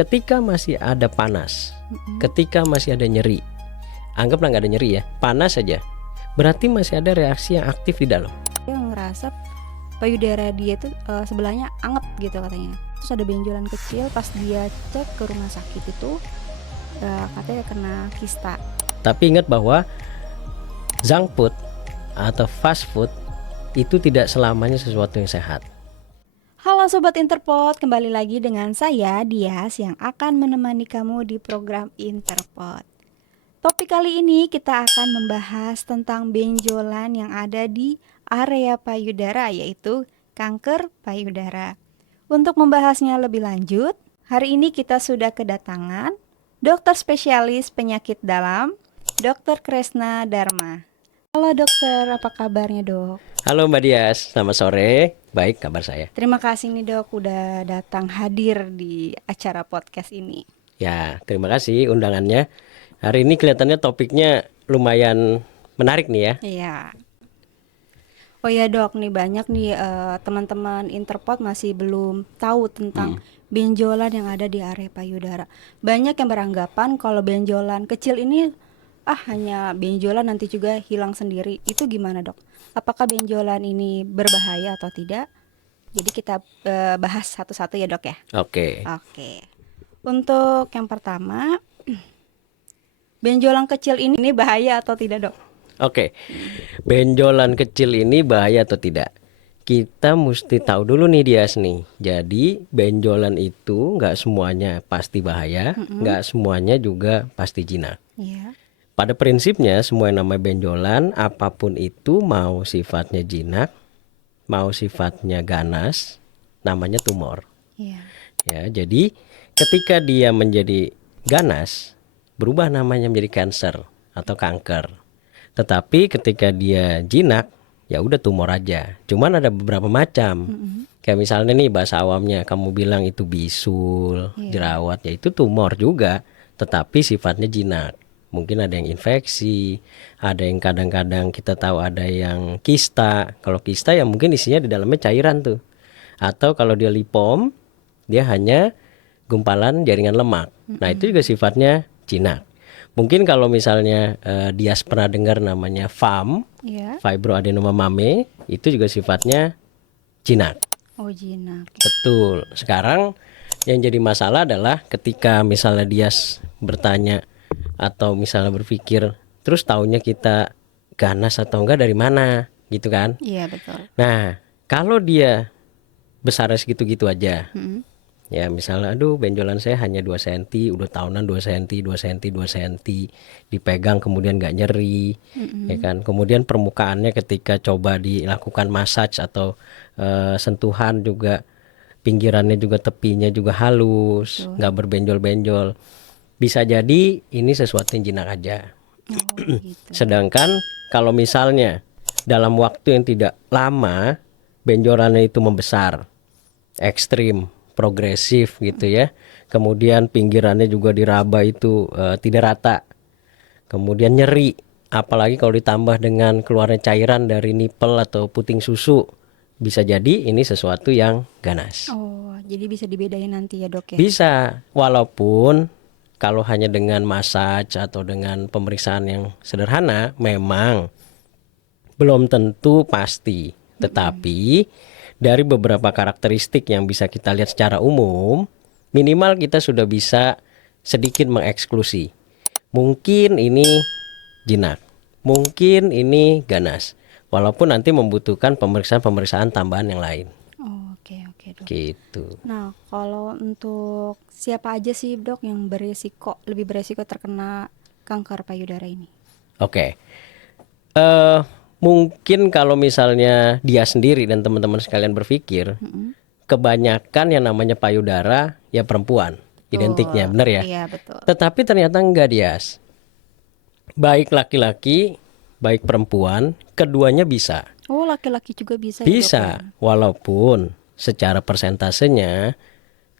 ketika masih ada panas, ketika masih ada nyeri, anggaplah nggak ada nyeri ya, panas saja, berarti masih ada reaksi yang aktif di dalam. Dia ngerasa payudara dia tuh sebelahnya anget gitu katanya. Terus ada benjolan kecil, pas dia cek ke rumah sakit itu katanya kena kista. Tapi ingat bahwa junk food atau fast food itu tidak selamanya sesuatu yang sehat. Halo Sobat Interpot, kembali lagi dengan saya Dias yang akan menemani kamu di program Interpot. Topik kali ini kita akan membahas tentang benjolan yang ada di area payudara, yaitu kanker payudara. Untuk membahasnya lebih lanjut, hari ini kita sudah kedatangan dokter spesialis penyakit dalam, Dr. Kresna Dharma. Halo dokter, apa kabarnya dok? Halo Mbak Dias, selamat sore. Baik kabar saya. Terima kasih nih dok udah datang hadir di acara podcast ini. Ya, terima kasih undangannya. Hari ini kelihatannya topiknya lumayan menarik nih ya. Iya. Oh ya dok, nih banyak nih teman-teman Interpot masih belum tahu tentang benjolan yang ada di area payudara. Banyak yang beranggapan kalau benjolan kecil ini hanya benjolan nanti juga hilang sendiri. Itu gimana dok? Apakah benjolan ini berbahaya atau tidak? Jadi kita bahas satu-satu ya dok ya. Oke. Untuk yang pertama, benjolan kecil ini bahaya atau tidak dok? Oke. Benjolan kecil ini bahaya atau tidak? Kita mesti tahu dulu nih Dias nih. Jadi benjolan itu nggak semuanya pasti bahaya, nggak semuanya juga pasti jinak. Iya. Pada prinsipnya semua yang namanya benjolan apapun itu, mau sifatnya jinak, mau sifatnya ganas, namanya tumor. Iya. Ya, jadi ketika dia menjadi ganas, berubah namanya menjadi kanker atau kanker. Tetapi ketika dia jinak, ya udah tumor aja. Cuman ada beberapa macam. Kayak misalnya nih bahasa awamnya kamu bilang itu bisul, jerawat, ya itu tumor juga, tetapi sifatnya jinak. Mungkin ada yang infeksi, ada yang kadang-kadang kita tahu ada yang kista. Kalau kista ya mungkin isinya di dalamnya cairan tuh. Atau kalau dia lipom, dia hanya gumpalan jaringan lemak. Nah itu juga sifatnya jinak. Mungkin kalau misalnya Dias pernah dengar namanya FAM, fibroadenoma mame, itu juga sifatnya jinak. Oh jinak. Betul. Sekarang yang jadi masalah adalah ketika misalnya Dias bertanya atau misalnya berpikir, terus taunya kita ganas atau enggak dari mana, gitu kan? Iya betul. Nah, kalau dia besarnya segitu-gitu aja, ya misalnya aduh benjolan saya hanya 2 cm, udah tahunan 2 cm, 2 cm, 2 cm, dipegang kemudian nggak nyeri, ya kan? Kemudian permukaannya ketika coba dilakukan massage atau sentuhan juga pinggirannya juga tepinya juga halus, nggak berbenjol-benjol. Bisa jadi ini sesuatu yang jinak aja. Gitu. Sedangkan kalau misalnya dalam waktu yang tidak lama benjolannya itu membesar, ekstrim, progresif gitu ya. Kemudian pinggirannya juga diraba itu tidak rata. Kemudian nyeri, apalagi kalau ditambah dengan keluarnya cairan dari nipel atau puting susu, bisa jadi ini sesuatu yang ganas. Oh, jadi bisa dibedain nanti ya dok ya? Bisa, walaupun kalau hanya dengan massage atau dengan pemeriksaan yang sederhana memang belum tentu pasti. Tetapi dari beberapa karakteristik yang bisa kita lihat secara umum, minimal kita sudah bisa sedikit mengeksklusi. Mungkin ini jinak, mungkin ini ganas. Walaupun nanti membutuhkan pemeriksaan-pemeriksaan tambahan yang lain. Oke dok. Gitu. Nah kalau untuk siapa aja sih dok yang lebih beresiko terkena kanker payudara ini? Oke. Mungkin kalau misalnya dia sendiri dan teman-teman sekalian berpikir, kebanyakan yang namanya payudara ya perempuan, identiknya, benar ya? Iya betul. Tetapi ternyata enggak Dias. Baik laki-laki, baik perempuan, keduanya bisa. Oh laki-laki juga bisa? Bisa, ya, dok? walaupun secara persentasenya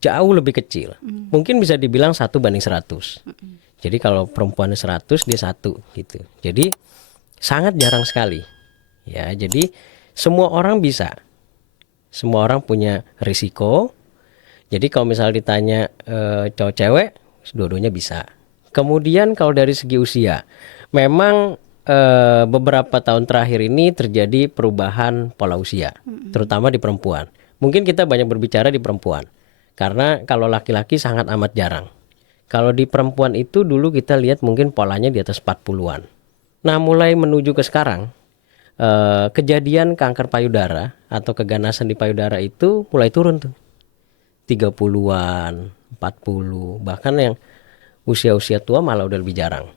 jauh lebih kecil. Mungkin bisa dibilang 1:100. Jadi kalau perempuannya 100, dia 1 gitu. Jadi sangat jarang sekali. Ya, jadi semua orang bisa. Semua orang punya risiko. Jadi kalau misal ditanya cowok cewek, dua-duanya bisa. Kemudian kalau dari segi usia, memang beberapa tahun terakhir ini terjadi perubahan pola usia, terutama di perempuan. Mungkin kita banyak berbicara di perempuan, karena kalau laki-laki sangat amat jarang. Kalau di perempuan itu dulu kita lihat mungkin polanya di atas 40-an. Nah mulai menuju ke sekarang, kejadian kanker payudara atau keganasan di payudara itu mulai turun tuh. 30-an, 40, bahkan yang usia-usia tua malah udah lebih jarang.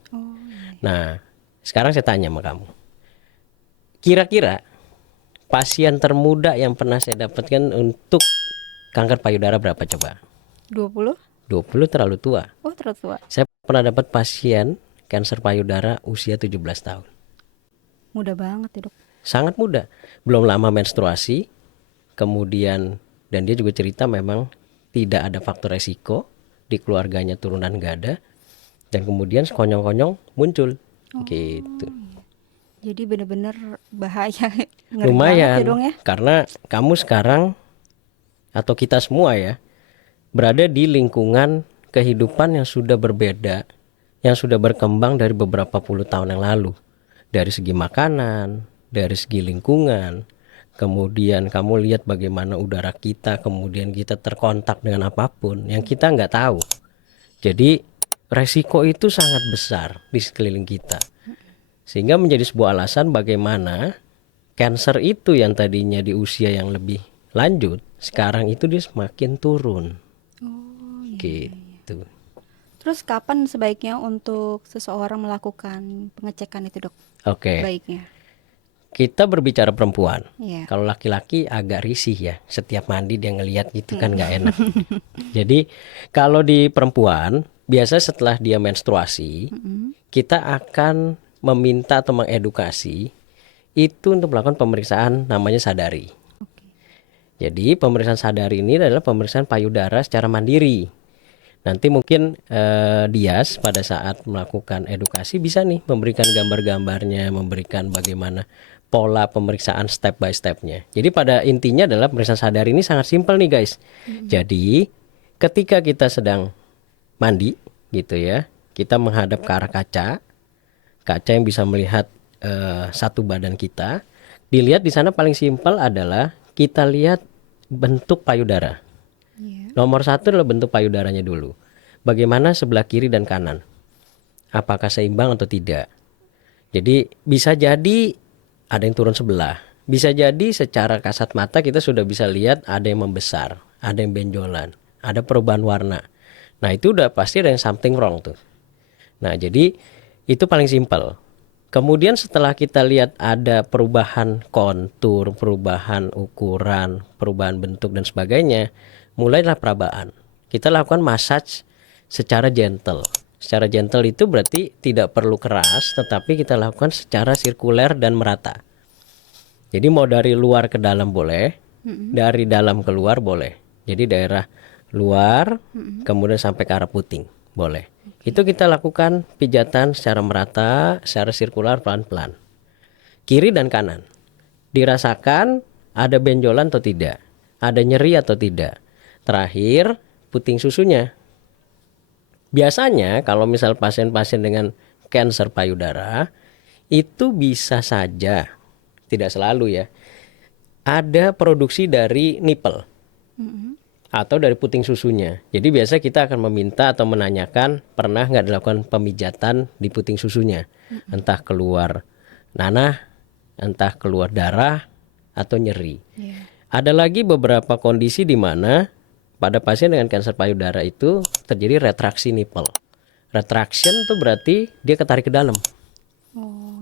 Nah, sekarang saya tanya sama kamu. Kira-kira pasien termuda yang pernah saya dapatkan untuk kanker payudara berapa coba? 20? 20 terlalu tua. Oh, terlalu tua. Saya pernah dapat pasien kanker payudara usia 17 tahun. Mudah banget ya, Dok. Sangat muda. Belum lama menstruasi. Kemudian, dan dia juga cerita memang tidak ada faktor resiko, di keluarganya turunan nggak ada, dan kemudian sekonyong-konyong muncul gitu. Jadi benar-benar bahaya. Ngeri Lumayan banget ya, Dong ya. karena kamu sekarang atau kita semua ya berada di lingkungan kehidupan yang sudah berbeda, yang sudah berkembang dari beberapa puluh tahun yang lalu, dari segi makanan, dari segi lingkungan. Kemudian kamu lihat bagaimana udara kita, kemudian kita terkontak dengan apapun yang kita nggak tahu. Jadi resiko itu sangat besar di sekeliling kita. Sehingga menjadi sebuah alasan bagaimana kanker itu yang tadinya di usia yang lebih lanjut, sekarang itu dia semakin turun. Gitu. Terus kapan sebaiknya untuk seseorang melakukan pengecekan itu, Dok? Oke. Baiknya. Kita berbicara perempuan. Iya. Kalau laki-laki agak risih ya. Setiap mandi dia ngelihat gitu kan nggak enak. Jadi kalau di perempuan biasa setelah dia menstruasi, kita akan meminta atau mengedukasi itu untuk melakukan pemeriksaan namanya sadari. Jadi pemeriksaan sadari ini adalah pemeriksaan payudara secara mandiri. Nanti mungkin Dias pada saat melakukan edukasi bisa nih memberikan gambar-gambarnya, memberikan bagaimana pola pemeriksaan step by stepnya. Jadi pada intinya adalah pemeriksaan sadari ini sangat simpel nih guys. Jadi ketika kita sedang mandi gitu ya, kita menghadap ke arah kaca yang bisa melihat satu badan kita. Dilihat di sana paling simpel adalah kita lihat bentuk payudara. Nomor satu adalah bentuk payudaranya dulu. Bagaimana sebelah kiri dan kanan? Apakah seimbang atau tidak? Jadi bisa jadi ada yang turun sebelah. Bisa jadi secara kasat mata kita sudah bisa lihat ada yang membesar, ada yang benjolan, ada perubahan warna. Nah itu udah pasti ada yang something wrong tuh. Nah jadi itu paling simpel. Kemudian setelah kita lihat ada perubahan kontur, perubahan ukuran, perubahan bentuk dan sebagainya, mulailah perabaan. Kita lakukan massage secara gentle. Secara gentle itu berarti tidak perlu keras, tetapi kita lakukan secara sirkuler dan merata. Jadi mau dari luar ke dalam boleh, dari dalam ke luar boleh. Jadi daerah luar, kemudian sampai ke arah puting boleh. Itu kita lakukan pijatan secara merata, secara sirkular pelan-pelan. Kiri dan kanan. Dirasakan ada benjolan atau tidak, ada nyeri atau tidak. Terakhir, puting susunya. Biasanya kalau misal pasien-pasien dengan kanker payudara itu bisa saja, tidak selalu ya, ada produksi dari nipple atau dari puting susunya. Jadi biasa kita akan meminta atau menanyakan pernah nggak dilakukan pemijatan di puting susunya, entah keluar nanah, entah keluar darah atau nyeri. Ada lagi beberapa kondisi di mana pada pasien dengan kanker payudara itu terjadi retraksi nipple. Retraction itu berarti dia ketarik ke dalam.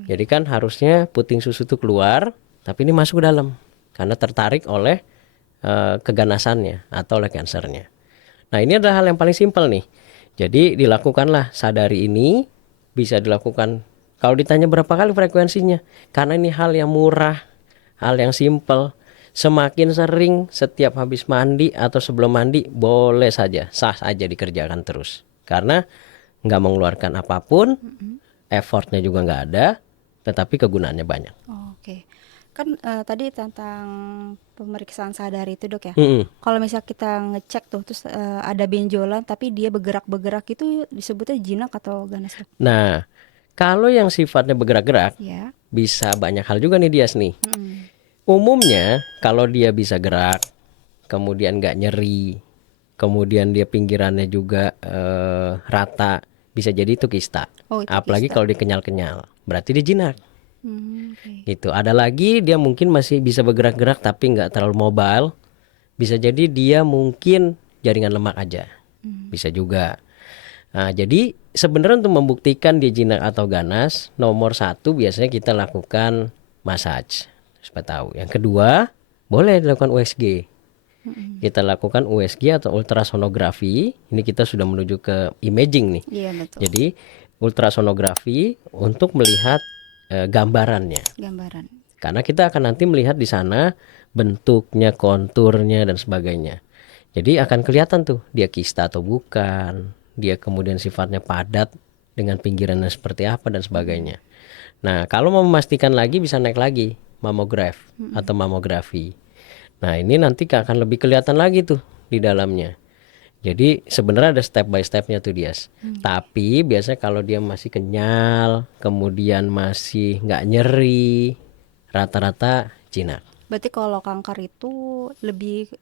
Jadi kan harusnya puting susu itu keluar, tapi ini masuk ke dalam karena tertarik oleh keganasannya atau oleh kansernya. Nah ini adalah hal yang paling simpel nih. Jadi dilakukanlah sadari ini, bisa dilakukan. Kalau ditanya berapa kali frekuensinya, karena ini hal yang murah, hal yang simpel. Semakin sering setiap habis mandi atau sebelum mandi boleh saja, sah saja dikerjakan terus. Karena nggak mengeluarkan apapun, effortnya juga nggak ada, tetapi kegunaannya banyak. Oke. Kan tadi tentang pemeriksaan sadar itu dok ya. Mm-mm. Kalau misal kita ngecek tuh terus ada benjolan tapi dia bergerak-bergerak itu disebutnya jinak atau ganas dok? Nah, kalau yang sifatnya bergerak-gerak Ya. bisa banyak hal juga nih Dias nih. Mm-mm. Umumnya kalau dia bisa gerak, kemudian nggak nyeri, kemudian dia pinggirannya juga rata, bisa jadi itu kista. Oh itu Apalagi kista. kalau dia kenyal-kenyal, berarti dia jinak. Oke. Gitu. Ada lagi dia mungkin masih bisa bergerak-gerak tapi nggak terlalu mobile. Bisa jadi dia mungkin jaringan lemak aja. Bisa juga. Nah, jadi sebenarnya untuk membuktikan dia jinak atau ganas, nomor satu biasanya kita lakukan massage supaya tahu. Yang kedua, boleh dilakukan USG. Kita lakukan USG atau ultrasonografi. Ini kita sudah menuju ke imaging nih. Iya betul. Jadi ultrasonografi untuk melihat gambarannya. Gambaran. Karena kita akan nanti melihat di sana bentuknya, konturnya dan sebagainya. Jadi akan kelihatan tuh dia kista atau bukan, dia kemudian sifatnya padat dengan pinggirannya seperti apa dan sebagainya. Nah, kalau mau memastikan lagi bisa naik lagi mamograf atau mamografi. Nah, ini nanti akan lebih kelihatan lagi tuh di dalamnya. Jadi sebenarnya ada step by stepnya tuh Dias. Tapi biasanya kalau dia masih kenyal, kemudian masih nggak nyeri, rata-rata jinak. Berarti kalau kanker itu lebih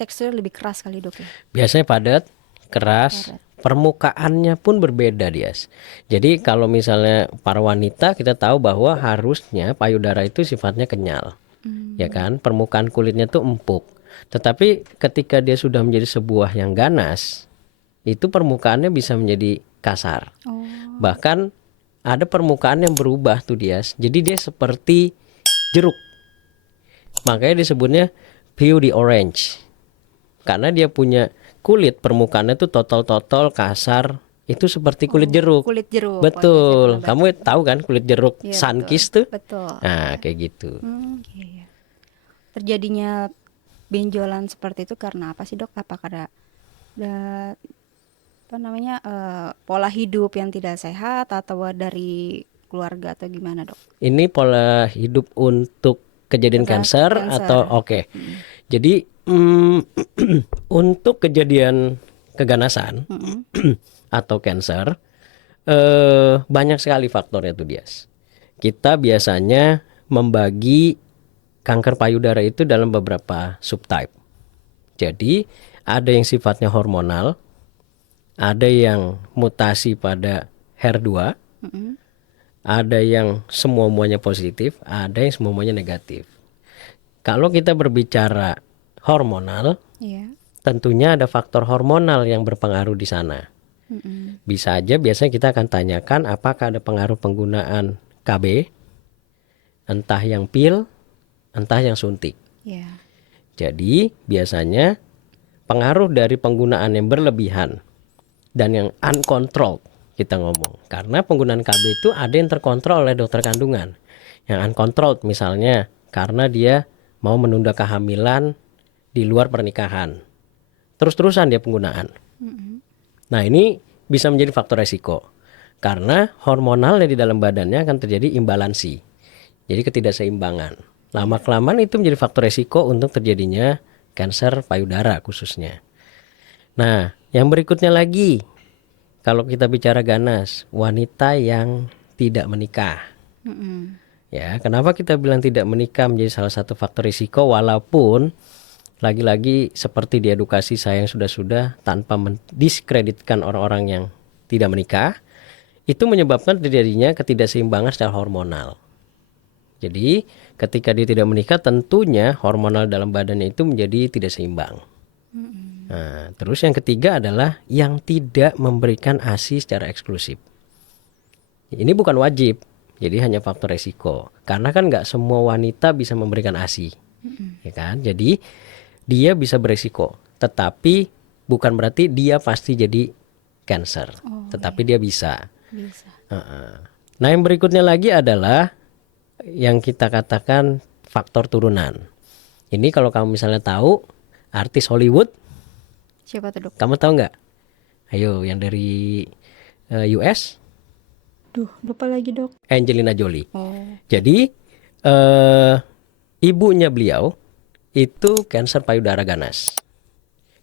teksturnya lebih keras kali dok ya? Biasanya padat, keras, permukaannya pun berbeda Dias. Jadi kalau misalnya para wanita kita tahu bahwa harusnya payudara itu sifatnya kenyal. Ya kan? Permukaan kulitnya tuh empuk. Tetapi ketika dia sudah menjadi sebuah yang ganas, itu permukaannya bisa menjadi kasar. Oh. Bahkan ada permukaan yang berubah tuh Dias. Jadi dia seperti jeruk. Makanya disebutnya peony orange. Karena dia punya kulit permukaannya tuh totol-totol kasar, itu seperti kulit jeruk. Kulit jeruk. Betul. Kamu tahu kan kulit jeruk Iya, sunkist tuh? betul. Nah, kayak gitu. Iya. Terjadinya benjolan seperti itu karena apa sih dok? Apakah ada apa namanya pola hidup yang tidak sehat atau dari keluarga atau gimana dok? Ini pola hidup untuk kejadian kanker atau oke. Jadi untuk kejadian keganasan atau kanker banyak sekali faktornya tuh Dias. Kita biasanya membagi kanker payudara itu dalam beberapa subtype. Jadi ada yang sifatnya hormonal, ada yang mutasi pada HER2, ada yang semua-muanya positif, ada yang semua-muanya negatif. Kalau kita berbicara hormonal, Iya. tentunya ada faktor hormonal yang berpengaruh di sana. Bisa aja biasanya kita akan tanyakan apakah ada pengaruh penggunaan KB, entah yang pil, entah yang suntik. Iya. Jadi biasanya pengaruh dari penggunaan yang berlebihan dan yang uncontrolled kita ngomong. Karena penggunaan KB itu ada yang terkontrol oleh dokter kandungan. Yang uncontrolled misalnya karena dia mau menunda kehamilan di luar pernikahan. Terus-terusan dia penggunaan. Nah ini bisa menjadi faktor resiko. Karena hormonalnya di dalam badannya akan terjadi imbalansi. Jadi ketidakseimbangan. Lama-kelamaan itu menjadi faktor resiko untuk terjadinya kanker payudara khususnya. Nah, yang berikutnya lagi, kalau kita bicara ganas, wanita yang tidak menikah. Ya, kenapa kita bilang tidak menikah menjadi salah satu faktor risiko, walaupun lagi-lagi seperti di edukasi saya yang sudah-sudah tanpa mendiskreditkan orang-orang yang tidak menikah, itu menyebabkan terjadinya ketidakseimbangan secara hormonal. Jadi ketika dia tidak menikah, tentunya hormonal dalam badannya itu menjadi tidak seimbang. Nah, terus yang ketiga adalah yang tidak memberikan ASI secara eksklusif. Ini bukan wajib, jadi hanya faktor resiko. Karena kan nggak semua wanita bisa memberikan ASI, ya kan? Jadi dia bisa beresiko, tetapi bukan berarti dia pasti jadi kanker, tetapi dia bisa. Nah, yang berikutnya lagi adalah yang kita katakan faktor turunan. Ini kalau kamu misalnya tahu artis Hollywood, Siapa tuh dok? kamu tahu nggak? Ayo, yang dari US, Duh, lupa lagi dok. Angelina Jolie. Oh. Jadi ibunya beliau itu kanker payudara ganas.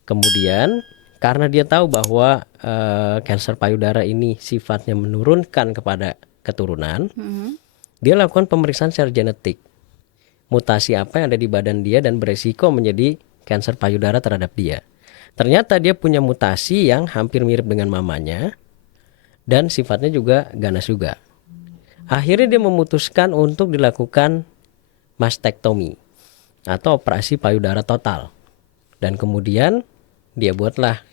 Kemudian karena dia tahu bahwa kanker payudara ini sifatnya menurunkan kepada keturunan, dia lakukan pemeriksaan secara genetik. Mutasi apa yang ada di badan dia dan beresiko menjadi kanker payudara terhadap dia. Ternyata dia punya mutasi yang hampir mirip dengan mamanya dan sifatnya juga ganas juga. Akhirnya dia memutuskan untuk dilakukan mastektomi atau operasi payudara total. Dan kemudian dia buatlah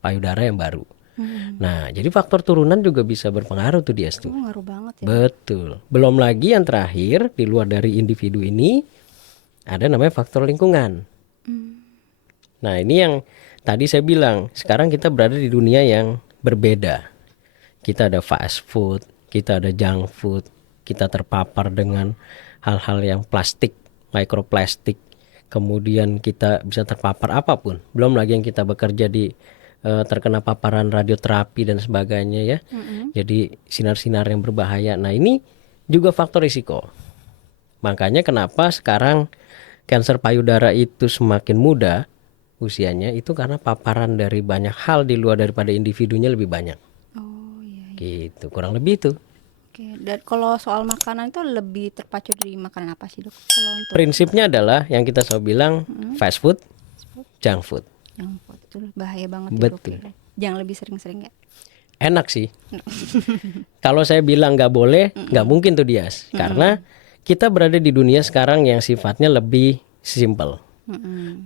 payudara yang baru. Nah, jadi faktor turunan juga bisa berpengaruh tuh dia tuh. Ngaruh banget ya. Betul. Belum lagi yang terakhir, di luar dari individu ini ada namanya faktor lingkungan. Nah, ini yang tadi saya bilang, sekarang kita berada di dunia yang berbeda. Kita ada fast food, kita ada junk food, kita terpapar dengan hal-hal yang plastik, mikroplastik. Kemudian kita bisa terpapar apapun. Belum lagi yang kita bekerja di terkena paparan radioterapi dan sebagainya ya. Jadi sinar-sinar yang berbahaya. Nah, ini juga faktor risiko. Makanya kenapa sekarang kanker payudara itu semakin muda usianya, itu karena paparan dari banyak hal di luar daripada individunya lebih banyak. Oh iya. Gitu, kurang lebih itu. Oke, dan kalau soal makanan itu lebih terpacu dari makanan apa sih, Dok? Kalau untuk Prinsipnya adalah yang kita selalu bilang fast food, junk food. yang food itu bahaya banget ya, Dok. Betul. Jangan lebih sering-sering ya. Enak sih. Kalau saya bilang nggak boleh, nggak mungkin tuh dia. Karena kita berada di dunia sekarang yang sifatnya lebih simple.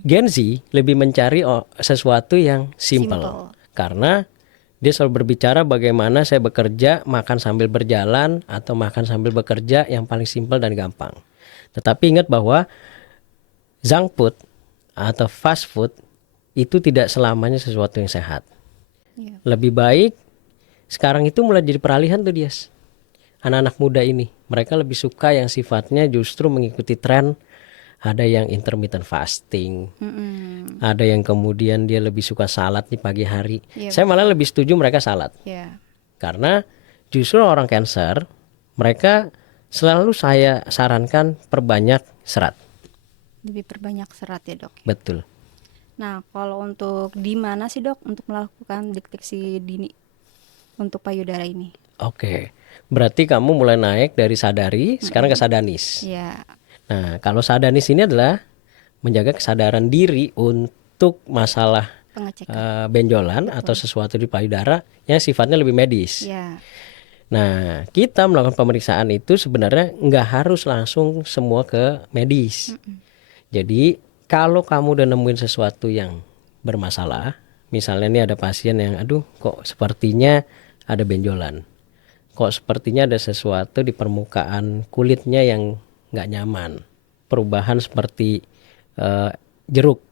Gen Z lebih mencari sesuatu yang simple. Karena dia selalu berbicara bagaimana saya bekerja, makan sambil berjalan, atau makan sambil bekerja yang paling simple dan gampang. Tetapi ingat bahwa junk food atau fast food itu tidak selamanya sesuatu yang sehat. Iya. Lebih baik sekarang itu mulai jadi peralihan tuh dia. Anak-anak muda ini, mereka lebih suka yang sifatnya justru mengikuti tren. Ada yang intermittent fasting, ada yang kemudian dia lebih suka salad di pagi hari. Iya, Saya malah lebih setuju mereka salad. Ya. Karena justru orang cancer, mereka selalu saya sarankan perbanyak serat. Lebih perbanyak serat ya, Dok. Betul. Nah, kalau untuk di mana sih, Dok, untuk melakukan deteksi dini untuk payudara ini? Oke, berarti kamu mulai naik dari sadari, sekarang ke sadanis. Ya. Nah, kalau sadanis ini adalah menjaga kesadaran diri untuk masalah Pengecekan. benjolan atau sesuatu di payudara yang sifatnya lebih medis. Ya. Nah, kita melakukan pemeriksaan itu sebenarnya nggak harus langsung semua ke medis. Jadi, kalau kamu udah nemuin sesuatu yang bermasalah, misalnya nih ada pasien yang, aduh kok sepertinya ada benjolan. Kok sepertinya ada sesuatu di permukaan kulitnya yang nggak nyaman. Perubahan seperti jeruk.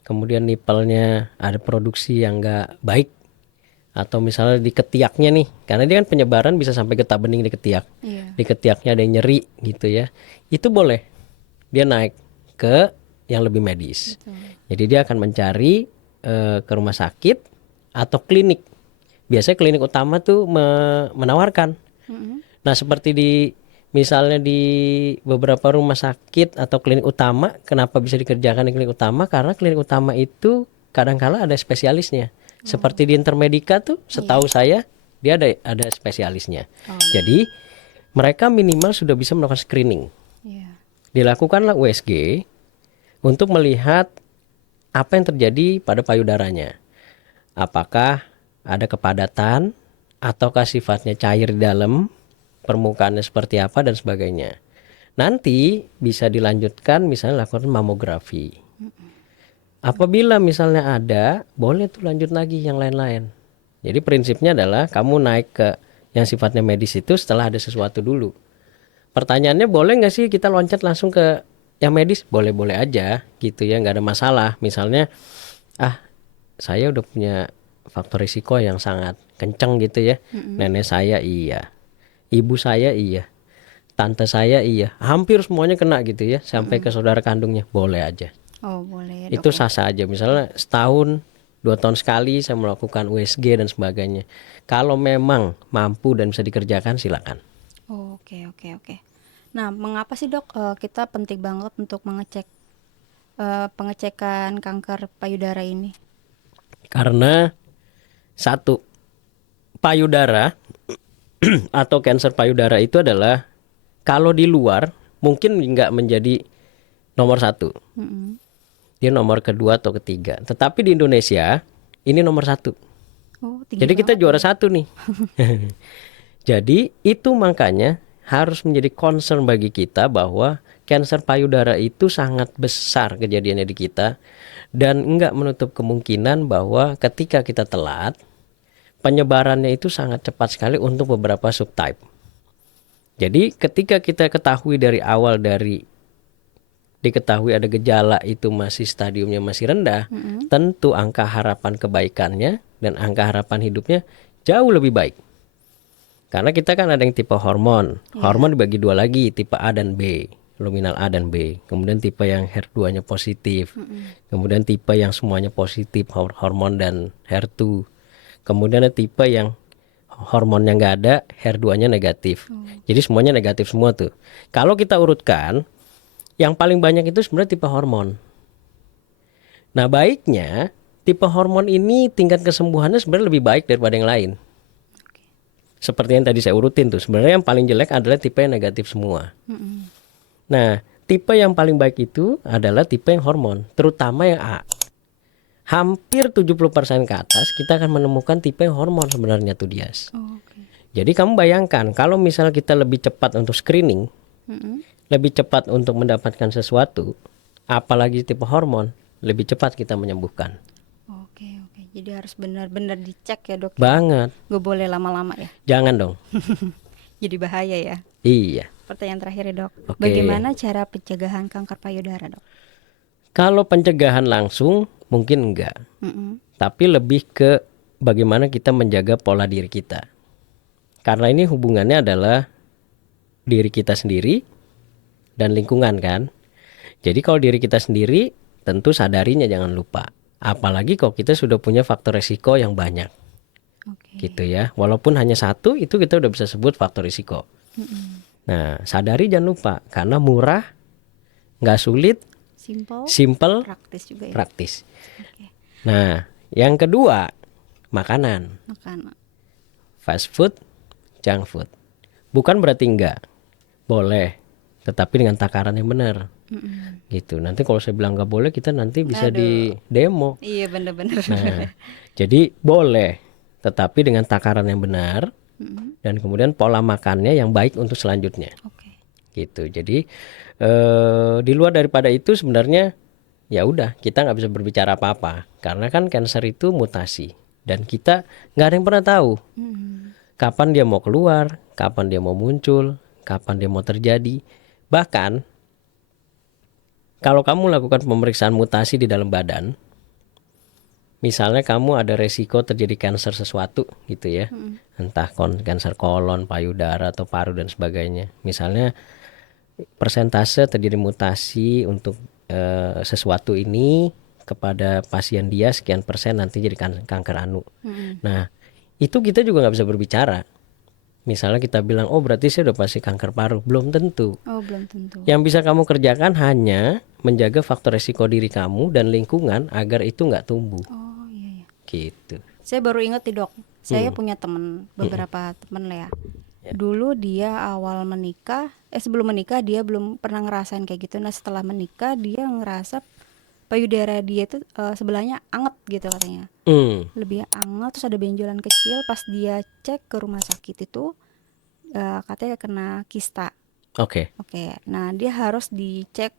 Kemudian nipelnya ada produksi yang nggak baik. Atau misalnya di ketiaknya nih, karena dia kan penyebaran bisa sampai getah bening di ketiak. Iya. Di ketiaknya ada yang nyeri gitu ya. Itu boleh dia naik ke yang lebih medis. Jadi dia akan mencari ke rumah sakit atau klinik. Biasanya klinik utama tuh menawarkan. Nah, seperti misalnya di beberapa rumah sakit atau klinik utama, kenapa bisa dikerjakan di klinik utama? Karena klinik utama itu kadang-kala ada spesialisnya. Seperti di Intermedica tuh, setahu saya dia ada spesialisnya. Jadi mereka minimal sudah bisa melakukan screening. Iya. Dilakukanlah USG untuk melihat apa yang terjadi pada payudaranya. Apakah ada kepadatan ataukah sifatnya cair di dalam, permukaannya seperti apa dan sebagainya. Nanti bisa dilanjutkan misalnya lakukan mamografi. Apabila misalnya ada, boleh tuh lanjut lagi yang lain-lain. Jadi prinsipnya adalah kamu naik ke yang sifatnya medis itu setelah ada sesuatu dulu. Pertanyaannya, boleh nggak sih kita loncat langsung ke yang medis? Boleh-boleh aja gitu ya, nggak ada masalah. Misalnya, saya udah punya faktor risiko yang sangat kencang gitu ya. Nenek saya iya, ibu saya iya, tante saya iya, hampir semuanya kena gitu ya, sampai ke saudara kandungnya, boleh aja. Oh, boleh. Itu sah-sah aja. Misalnya setahun, 2 tahun sekali saya melakukan USG dan sebagainya. Kalau memang mampu dan bisa dikerjakan, silakan. Oh, oke. Nah, mengapa sih dok kita penting banget untuk mengecek pengecekan kanker payudara ini? Karena satu, payudara atau kanker payudara itu adalah kalau di luar mungkin nggak menjadi nomor satu, Mm-mm. dia nomor kedua atau ketiga. Tetapi di Indonesia ini nomor satu. Oh, tinggi Jadi kita banget juara ya. satu nih. Jadi itu makanya harus menjadi concern bagi kita bahwa kanker payudara itu sangat besar kejadiannya di kita dan enggak menutup kemungkinan bahwa ketika kita telat penyebarannya itu sangat cepat sekali untuk beberapa subtype. Jadi ketika kita ketahui dari awal dari diketahui ada gejala itu masih stadiumnya masih rendah, tentu angka harapan kebaikannya dan angka harapan hidupnya jauh lebih baik. Karena kita kan ada yang tipe hormon. Hormon dibagi dua lagi, tipe A dan B, luminal A dan B. Kemudian tipe yang HER2-nya positif. Kemudian tipe yang semuanya positif, hormon dan HER2. Kemudian ada tipe yang hormonnya nggak ada, HER2-nya negatif. Jadi semuanya negatif semua tuh. Kalau kita urutkan, yang paling banyak itu sebenarnya tipe hormon. Nah baiknya, tipe hormon ini tingkat kesembuhannya sebenarnya lebih baik daripada yang lain. Seperti yang tadi saya urutin tuh, sebenarnya yang paling jelek adalah tipe yang negatif semua. Nah, tipe yang paling baik itu adalah tipe yang hormon, terutama yang A. Hampir 70% ke atas kita akan menemukan tipe yang hormon sebenarnya tuh Dias. Oh, oke. Jadi kamu bayangkan kalau misalnya kita lebih cepat untuk screening, Mm-mm. lebih cepat untuk mendapatkan sesuatu, apalagi tipe hormon, lebih cepat kita menyembuhkan. Oke, oke. Jadi harus benar-benar dicek ya dok. Banget. Gak boleh lama-lama ya. Jangan dong. Jadi bahaya ya. Iya. Pertanyaan terakhir ya dok. Oke. Bagaimana cara pencegahan kanker payudara dok? Kalau pencegahan langsung mungkin enggak. Mm-mm. Tapi lebih ke bagaimana kita menjaga pola diri kita. Karena ini hubungannya adalah diri kita sendiri dan lingkungan kan. Jadi kalau diri kita sendiri tentu sadarinya jangan lupa. Apalagi kalau kita sudah punya faktor resiko yang banyak Oke. gitu ya. Walaupun hanya satu itu kita udah bisa sebut faktor resiko. Nah sadari jangan lupa karena murah, nggak sulit, Simple, simple, praktis juga ya. praktis. Oke. Nah yang kedua makanan. Makanan. Fast food, junk food. Bukan berarti enggak, boleh, tetapi dengan takaran yang benar. Gitu. Nanti kalau saya bilang nggak boleh, kita nanti bisa di demo. Iya bener-bener. Nah, jadi boleh, tetapi dengan takaran yang benar dan kemudian pola makannya yang baik untuk selanjutnya. Oke. Gitu. Jadi di luar daripada itu sebenarnya ya udah kita nggak bisa berbicara apa-apa karena kan kanker itu mutasi dan kita nggak ada yang pernah tahu. Kapan dia mau keluar, kapan dia mau muncul, kapan dia mau terjadi. Bahkan kalau kamu lakukan pemeriksaan mutasi di dalam badan, misalnya kamu ada resiko terjadi kanker sesuatu gitu ya, entah kanker kolon, payudara atau paru dan sebagainya. Misalnya persentase terjadi mutasi untuk sesuatu ini kepada pasien dia sekian persen nanti jadi kanker anu. Nah itu kita juga nggak bisa berbicara. Misalnya kita bilang, oh berarti saya udah pasti kanker paru. Belum tentu. Oh belum tentu. Yang bisa kamu kerjakan hanya menjaga faktor resiko diri kamu dan lingkungan agar itu nggak tumbuh. Oh iya, iya. Gitu. Saya baru inget nih dok. Saya punya temen, beberapa temen lah ya. Dulu dia awal menikah, sebelum menikah dia belum pernah ngerasain kayak gitu. Nah setelah menikah dia ngerasa payudara dia itu sebelahnya anget gitu katanya. Lebih anget, terus ada benjolan kecil. Pas dia cek ke rumah sakit itu katanya kena kista. Oke. Oke, nah dia harus dicek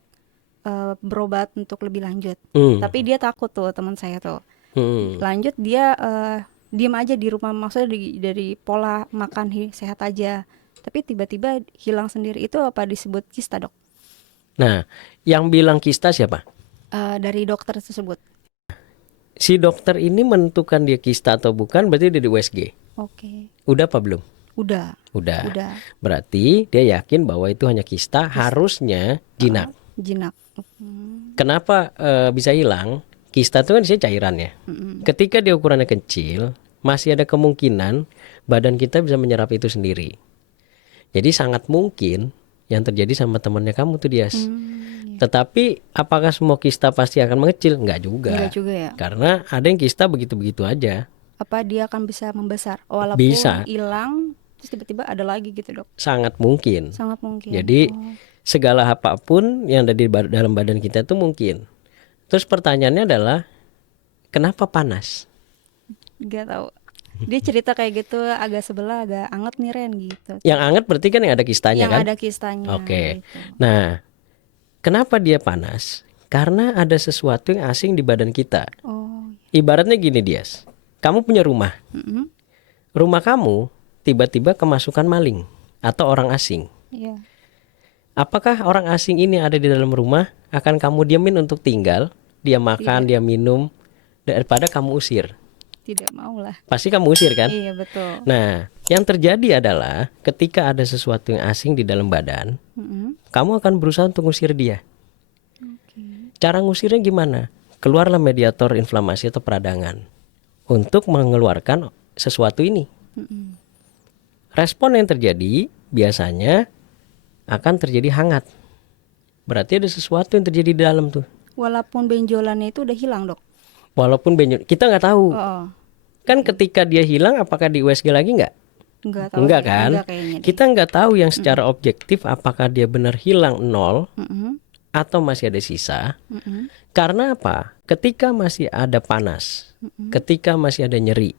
berobat untuk lebih lanjut. Tapi dia takut tuh teman saya tuh. Lanjut dia diem aja di rumah, maksudnya dari pola makan sehat aja. Tapi tiba-tiba hilang sendiri. Itu apa disebut kista dok? Nah, yang bilang kista siapa? Dari dokter tersebut. Si dokter ini menentukan dia kista atau bukan berarti dia di USG. Oke. Udah apa belum? Udah. Udah. Udah. Berarti dia yakin bahwa itu hanya kista, harusnya jinak. Jinak. Kenapa bisa hilang? Kista itu kan isinya cairan ya. Ketika dia ukurannya kecil, masih ada kemungkinan badan kita bisa menyerap itu sendiri. Jadi sangat mungkin yang terjadi sama temannya kamu tuh Dias. Iya. Tetapi apakah semua kista pasti akan mengecil? Enggak juga. Enggak juga ya. Karena ada yang kista begitu-begitu aja. Apa dia akan bisa membesar walaupun Bisa. hilang terus tiba-tiba ada lagi gitu, Dok? Sangat mungkin. Sangat mungkin. Jadi Oh, segala apapun yang ada di dalam badan kita itu mungkin. Terus pertanyaannya adalah kenapa panas? nggak tahu. Dia cerita kayak gitu agak sebelah, agak anget nih Ren gitu. Yang anget berarti kan yang ada kistanya Yang kan? ada kistanya. Oke. Gitu. Nah, kenapa dia panas? Karena ada sesuatu yang asing di badan kita. Oh, Ibaratnya gini Dias, kamu punya rumah. mm-mm. Rumah kamu tiba-tiba kemasukan maling atau orang asing. Iya. Apakah orang asing ini ada di dalam rumah akan kamu diamin untuk tinggal, dia makan, dia minum, daripada kamu usir? Tidak mau lah. Pasti kamu usir kan? Iya betul. Nah, yang terjadi adalah ketika ada sesuatu yang asing di dalam badan, Mm-mm. kamu akan berusaha untuk ngusir dia. Oke. Cara ngusirnya gimana? Keluarlah mediator inflamasi atau peradangan untuk mengeluarkan sesuatu ini. Mm-mm. Respon yang terjadi biasanya akan terjadi hangat. Berarti ada sesuatu yang terjadi di dalam tuh. Walaupun benjolannya itu udah hilang, Dok. Walaupun kita nggak tahu. Oh, Kan ketika dia hilang, apakah di USG lagi nggak? enggak tahu. Enggak deh. kan? Enggak kayaknya deh. Kita nggak tahu yang secara objektif apakah dia benar hilang nol Mm-mm. atau masih ada sisa. Mm-mm. Karena apa? Ketika masih ada panas, ketika masih ada nyeri,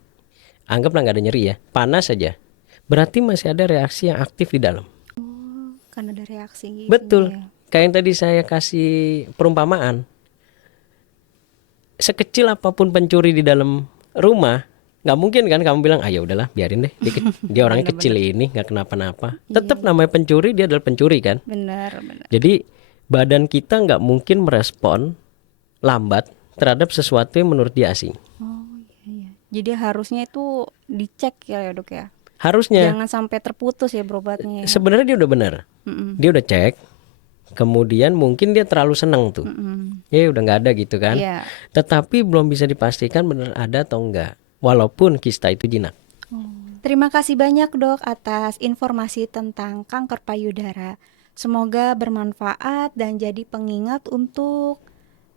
anggaplah nggak ada nyeri ya, panas saja. Berarti masih ada reaksi yang aktif di dalam. Oh, kan ada reaksi gitu. Betul. Ya. Kayak yang tadi saya kasih perumpamaan. Sekecil apapun pencuri di dalam rumah, nggak mungkin kan kamu bilang, ya udahlah, biarin deh. Dia orangnya kecil ini, nggak kenapa-napa. Tetap namanya pencuri, dia adalah pencuri kan. Benar, benar. Jadi badan kita nggak mungkin merespon lambat terhadap sesuatu yang menurut dia asing. Oh, iya, iya. Jadi harusnya itu dicek ya, Dok ya. Harusnya. Jangan sampai terputus ya berobatnya. Ya. Sebenarnya dia udah benar. Mm-mm. Dia udah cek. Kemudian mungkin dia terlalu senang tuh. Mm-mm. Ya udah nggak ada gitu kan. Iya. Tetapi belum bisa dipastikan benar ada atau enggak. Walaupun kista itu jinak. Terima kasih banyak Dok atas informasi tentang kanker payudara. Semoga bermanfaat dan jadi pengingat untuk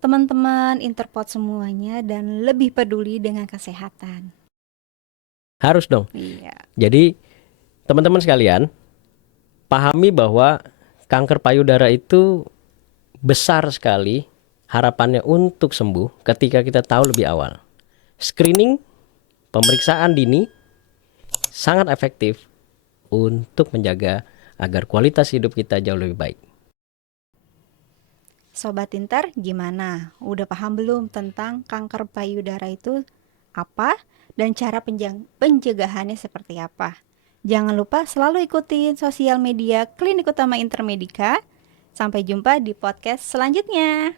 teman-teman Interpot semuanya dan lebih peduli dengan kesehatan. Harus dong. Iya. Jadi teman-teman sekalian, pahami bahwa kanker payudara itu besar sekali harapannya untuk sembuh ketika kita tahu lebih awal. Screening, pemeriksaan dini sangat efektif untuk menjaga agar kualitas hidup kita jauh lebih baik. Sobat Inter, gimana? Udah paham belum tentang kanker payudara itu apa dan cara pencegahannya seperti apa? Jangan lupa selalu ikutin sosial media Klinik Utama Intermedika. Sampai jumpa di podcast selanjutnya.